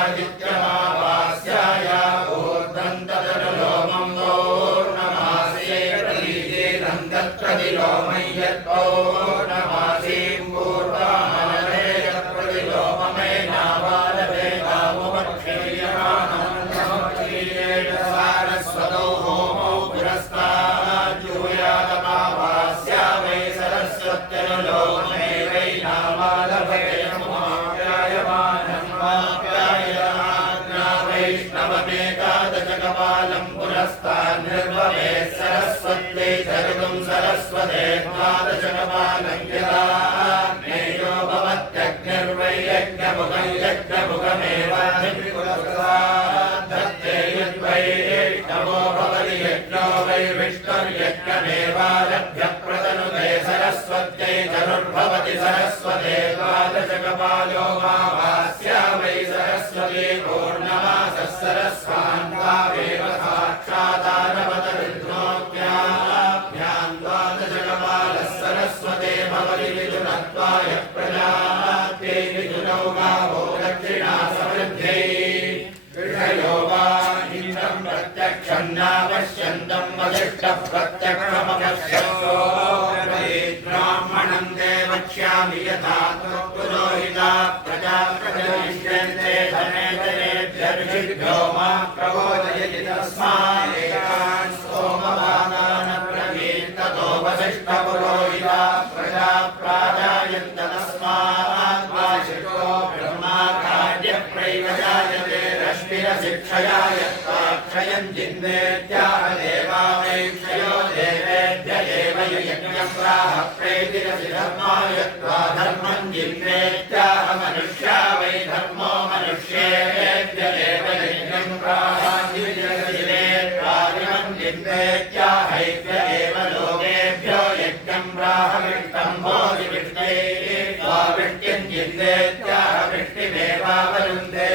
आदित्यमावास्याय ऊर्ध्वन्ततनुलोमं पौर्णमासे प्रतीचेदं तत्प्रतिलोमं यत्पौर्णमासीं पूर्वामलरे यत्प्रतिलोममेनावालवेदामुपक्षीयमानन्दमक्षीयेण सारस्वतो होमौ पुरस्तात् जुहुयादमावास्या वै वैष्णवमेकादशकपालं पुरस्तान्निर्भवेत् सरस्वत्यै चरितुं सरस्वते द्वादशकपालं यदा ज्ञेयो भवत्यग्निर्वै यज्ञमुखं यज्ञमुखमेव दत्ते यद्वैष्णवो भवति यज्ञो वै विष्णुर्यज्ञमेवारभ्य प्रतनुते सरस्वत्यै चरुर्भवति सरस्वते द्वादशकपालो मावास्या वै सरस्वती पूर्णमासः सरस्वान्तावेव साक्षादानवतरुद्रोऽज्ञाभ्यां द्वादशकपालः सरस्वते भवति विजुनत्वाय प्रजात्यै विजुनौ गावो दक्षिणा समृद्ध्यै ऋषयो वा इन्द्रं प्रत्यक्षं नापश्यन्तं वसिष्ठः प्रत्यक्षमपश्यन्तो ब्राह्मणं ते वक्ष्यामि यथा पुरोहिता प्रजा प्रजयिष्यन्ते धने जनेभ्यर्षिभ्यो मा प्रबोधयति तस्मादेकान् सोमवानान् ब्रवीत् ततो वसिष्ठपुरोहिता प्रजा प्राजायन्त तस्मात् वासिष्ठो ब्रह्मा कार्यप्रैवजायते रश्मिरशिक्षया यत्त्वाक्षयं जिन्वेत्याह देवा वै क्षयो देवेभ्य एव यज्ञं प्राह प्रेतिरसि धर्मा यत्त्वा धर्मं जिन्वेत्याह मनुष्या वै धर्मो मनुष्येभ्य एव यज्ञं प्राह दिव्यशिलेत्वादिमं जिन्वेत्याहैभ्य एव लोकेभ्यो यज्ञं प्राह विष्टं भोजि विष्णैः वृष्टिं जिन्वेत्याह वृष्टिमेवावरुन्धे